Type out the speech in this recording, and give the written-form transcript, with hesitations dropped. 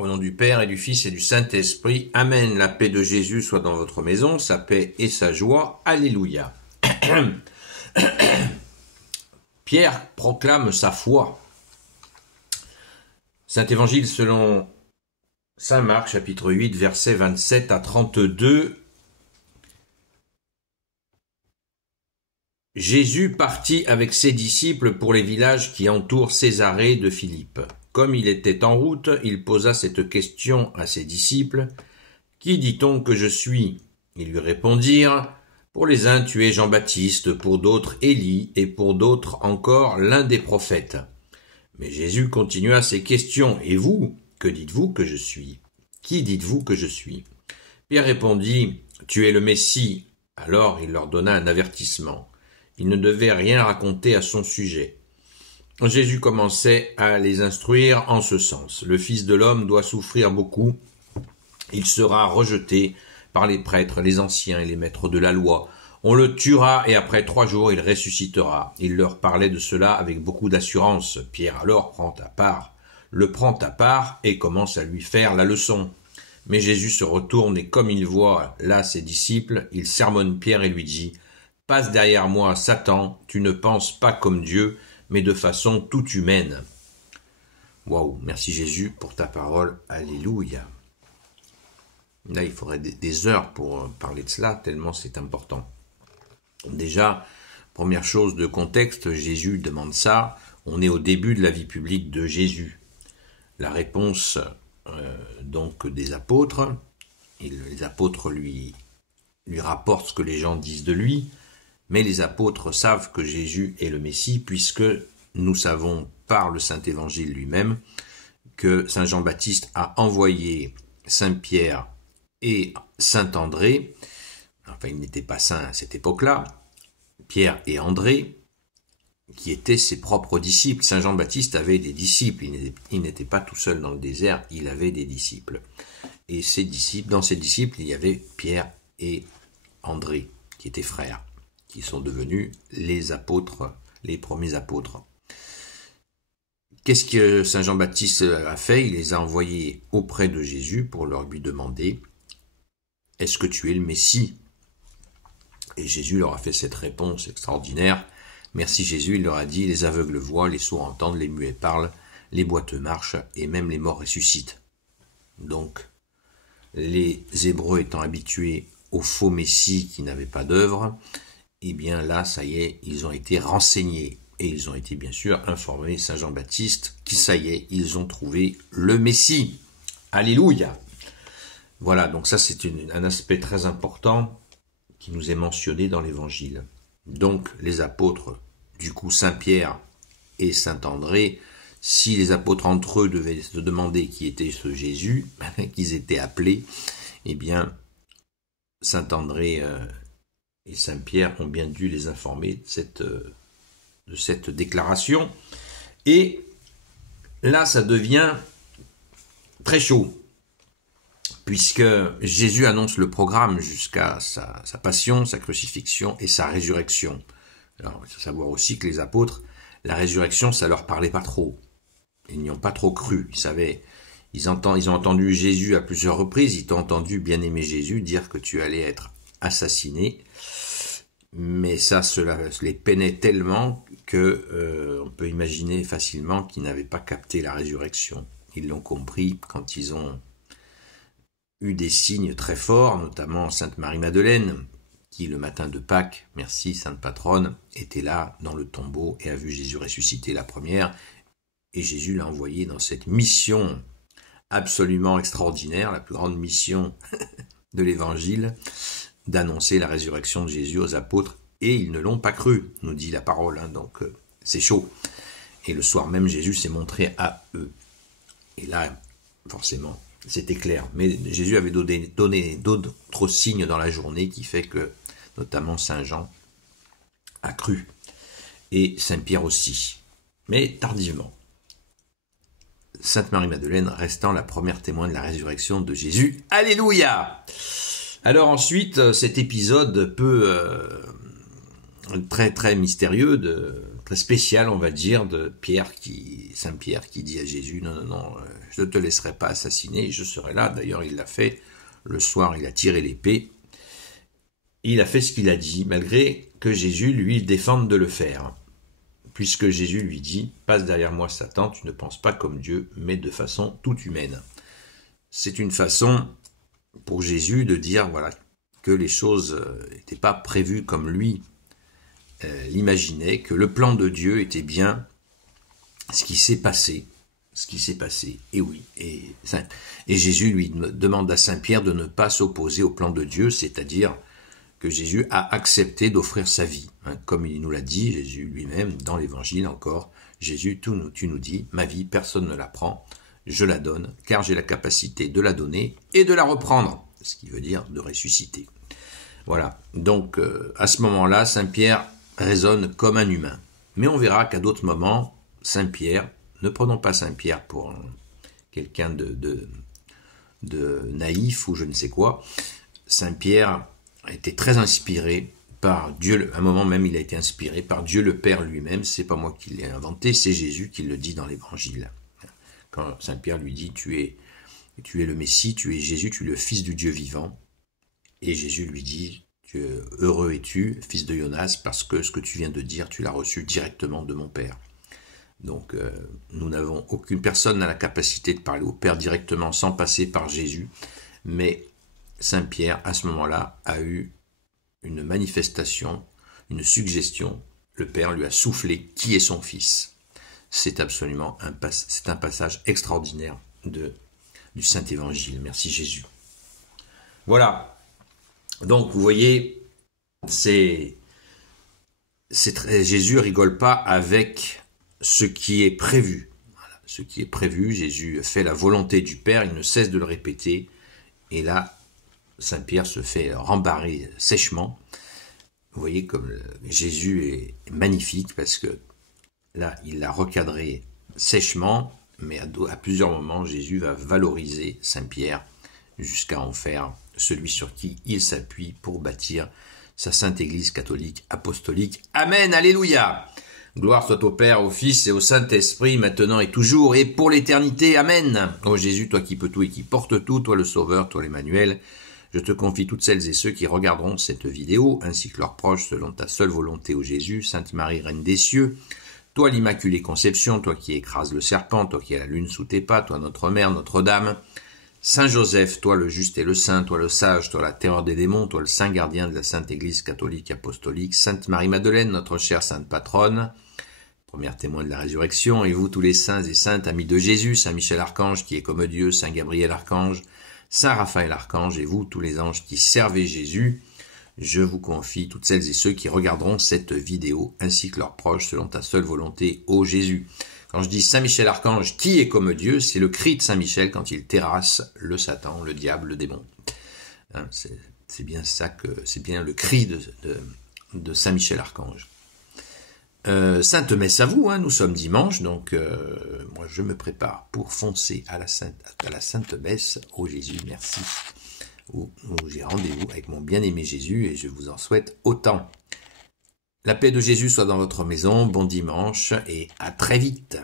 Au nom du Père et du Fils et du Saint-Esprit. Amen. La paix de Jésus soit dans votre maison, sa paix et sa joie. Alléluia. Pierre proclame sa foi. Saint Évangile selon Saint Marc, chapitre 8, versets 27 à 32. Jésus partit avec ses disciples pour les villages qui entourent Césarée de Philippe. Comme il était en route, il posa cette question à ses disciples. « Qui dit-on que je suis ?» Ils lui répondirent. « Pour les uns, tu es Jean-Baptiste, pour d'autres Élie, et pour d'autres encore l'un des prophètes. » Mais Jésus continua ses questions. « Et vous, que dites-vous que je suis ? Qui dites-vous que je suis ?» Pierre répondit. « Tu es le Messie. » Alors il leur donna un avertissement. Ils ne devaient rien raconter à son sujet. Jésus commençait à les instruire en ce sens. Le Fils de l'homme doit souffrir beaucoup. Il sera rejeté par les prêtres, les anciens et les maîtres de la loi. On le tuera et après 3 jours il ressuscitera. Il leur parlait de cela avec beaucoup d'assurance. Pierre alors le prend à part et commence à lui faire la leçon. Mais Jésus se retourne et comme il voit là ses disciples, il sermonne Pierre et lui dit « Passe derrière moi, Satan, tu ne penses pas comme Dieu, mais de façon toute humaine. » Waouh, merci Jésus pour ta parole, alléluia. Là, il faudrait des heures pour parler de cela, tellement c'est important. Déjà, première chose de contexte, Jésus demande ça, on est au début de la vie publique de Jésus. La réponse donc des apôtres, et les apôtres lui rapportent ce que les gens disent de lui, mais les apôtres savent que Jésus est le Messie, puisque nous savons par le Saint-Évangile lui-même que Saint Jean-Baptiste a envoyé Saint Pierre et Saint André, enfin ils n'étaient pas saints à cette époque-là, Pierre et André, qui étaient ses propres disciples. Saint Jean-Baptiste avait des disciples, il n'était pas tout seul dans le désert, il avait des disciples. Et dans ses disciples, il y avait Pierre et André, qui étaient frères, qui sont devenus les apôtres, les premiers apôtres. Qu'est-ce que Saint Jean-Baptiste a fait? Il les a envoyés auprès de Jésus pour lui demander « Est-ce que tu es le Messie ?» Et Jésus leur a fait cette réponse extraordinaire. Merci Jésus, il leur a dit « Les aveugles voient, les sourds entendent, les muets parlent, les boiteux marchent et même les morts ressuscitent. » Donc, les Hébreux étant habitués au faux Messie qui n'avait pas d'œuvre, eh bien là, ça y est, ils ont été renseignés. Et ils ont été bien sûr informés, Saint Jean-Baptiste, qui ça y est, ils ont trouvé le Messie. Alléluia. Voilà, donc ça c'est un aspect très important qui nous est mentionné dans l'Évangile. Donc les apôtres, du coup Saint Pierre et Saint André, si les apôtres entre eux devaient se demander qui était ce Jésus, qu'ils étaient appelés, eh bien Saint André et Saint Pierre ont bien dû les informer de cette déclaration. Et là, ça devient très chaud, puisque Jésus annonce le programme jusqu'à sa passion, sa crucifixion et sa résurrection. Alors, il faut savoir aussi que les apôtres, la résurrection, ça leur parlait pas trop. Ils n'y ont pas trop cru. Ils savaient, ils ont entendu Jésus à plusieurs reprises. Ils t'ont entendu, bien-aimé Jésus, dire que tu allais être assassiné. Mais ça, cela les peinait tellement que on peut imaginer facilement qu'ils n'avaient pas capté la résurrection. Ils l'ont compris quand ils ont eu des signes très forts, notamment Sainte Marie-Madeleine, qui le matin de Pâques, merci Sainte Patronne, était là dans le tombeau et a vu Jésus ressusciter la première. Et Jésus l'a envoyé dans cette mission absolument extraordinaire, la plus grande mission de l'Évangile, d'annoncer la résurrection de Jésus aux apôtres, et ils ne l'ont pas cru, nous dit la parole, donc c'est chaud. Et le soir même, Jésus s'est montré à eux. Et là, forcément, c'était clair. Mais Jésus avait donné d'autres signes dans la journée qui fait que, notamment Saint Jean, a cru. Et Saint Pierre aussi. Mais tardivement. Sainte Marie-Madeleine restant la première témoin de la résurrection de Jésus. Alléluia! Alors ensuite, cet épisode très très mystérieux, très spéciale, on va dire, de Saint Pierre qui dit à Jésus, non, non, non, je ne te laisserai pas assassiner, je serai là. D'ailleurs, il l'a fait. Le soir, il a tiré l'épée. Il a fait ce qu'il a dit, malgré que Jésus lui défende de le faire. Puisque Jésus lui dit, passe derrière moi Satan, tu ne penses pas comme Dieu, mais de façon toute humaine. C'est une façon pour Jésus de dire, voilà, que les choses n'étaient pas prévues comme lui l'imaginait, que le plan de Dieu était bien ce qui s'est passé. Et oui. Et Jésus lui demande à Saint-Pierre de ne pas s'opposer au plan de Dieu, c'est-à-dire que Jésus a accepté d'offrir sa vie. Comme il nous l'a dit, Jésus lui-même, dans l'Évangile encore, Jésus, tu nous dis, ma vie, personne ne la prend, je la donne, car j'ai la capacité de la donner et de la reprendre, ce qui veut dire de ressusciter. Voilà, donc à ce moment-là, Saint-Pierre raisonne comme un humain. Mais on verra qu'à d'autres moments, Saint-Pierre, ne prenons pas Saint-Pierre pour quelqu'un de naïf ou je ne sais quoi, Saint-Pierre a été très inspiré par Dieu. À un moment même, il a été inspiré par Dieu le Père lui-même. C'est pas moi qui l'ai inventé, c'est Jésus qui le dit dans l'Évangile. Quand Saint-Pierre lui dit, tu es le Messie, tu es Jésus, tu es le Fils du Dieu vivant. Et Jésus lui dit, heureux es-tu, fils de Jonas, parce que ce que tu viens de dire, tu l'as reçu directement de mon Père. Donc, personne n'a la capacité de parler au Père directement sans passer par Jésus, mais Saint-Pierre, à ce moment-là, a eu une manifestation, une suggestion. Le Père lui a soufflé qui est son Fils. C'est absolument un passage extraordinaire du Saint-Évangile. Merci Jésus. Voilà. Donc, vous voyez, Jésus rigole pas avec ce qui est prévu. Voilà. Ce qui est prévu, Jésus fait la volonté du Père, il ne cesse de le répéter. Et là, Saint-Pierre se fait rembarrer sèchement. Vous voyez comme Jésus est magnifique parce que là, il l'a recadré sèchement, mais à plusieurs moments, Jésus va valoriser Saint-Pierre jusqu'à en faire celui sur qui il s'appuie pour bâtir sa sainte Église catholique apostolique. Amen, alléluia. Gloire soit au Père, au Fils et au Saint-Esprit, maintenant et toujours, et pour l'éternité. Amen. Ô Jésus, toi qui peux tout et qui porte tout, toi le Sauveur, toi l'Emmanuel, je te confie toutes celles et ceux qui regarderont cette vidéo, ainsi que leurs proches, selon ta seule volonté, ô Jésus, Sainte Marie, Reine des cieux, toi l'Immaculée Conception, toi qui écrases le serpent, toi qui as la lune sous tes pas, toi notre Mère, Notre-Dame, Saint Joseph, toi le juste et le saint, toi le sage, toi la terreur des démons, toi le saint gardien de la Sainte Église catholique apostolique, Sainte Marie-Madeleine, notre chère sainte patronne, première témoin de la résurrection, et vous tous les saints et saintes amis de Jésus, Saint Michel Archange qui est comme Dieu, Saint Gabriel Archange, Saint Raphaël Archange, et vous tous les anges qui servez Jésus, je vous confie toutes celles et ceux qui regarderont cette vidéo, ainsi que leurs proches, selon ta seule volonté, ô Jésus. Quand je dis Saint Michel Archange, qui est comme Dieu, c'est le cri de Saint Michel quand il terrasse le Satan, le diable, le démon. Hein, c'est bien ça c'est bien le cri de Saint Michel Archange. Sainte messe à vous, hein, nous sommes dimanche, donc moi je me prépare pour foncer à la sainte messe. Oh Jésus, merci. Où j'ai rendez-vous avec mon bien-aimé Jésus et je vous en souhaite autant. La paix de Jésus soit dans votre maison, bon dimanche et à très vite.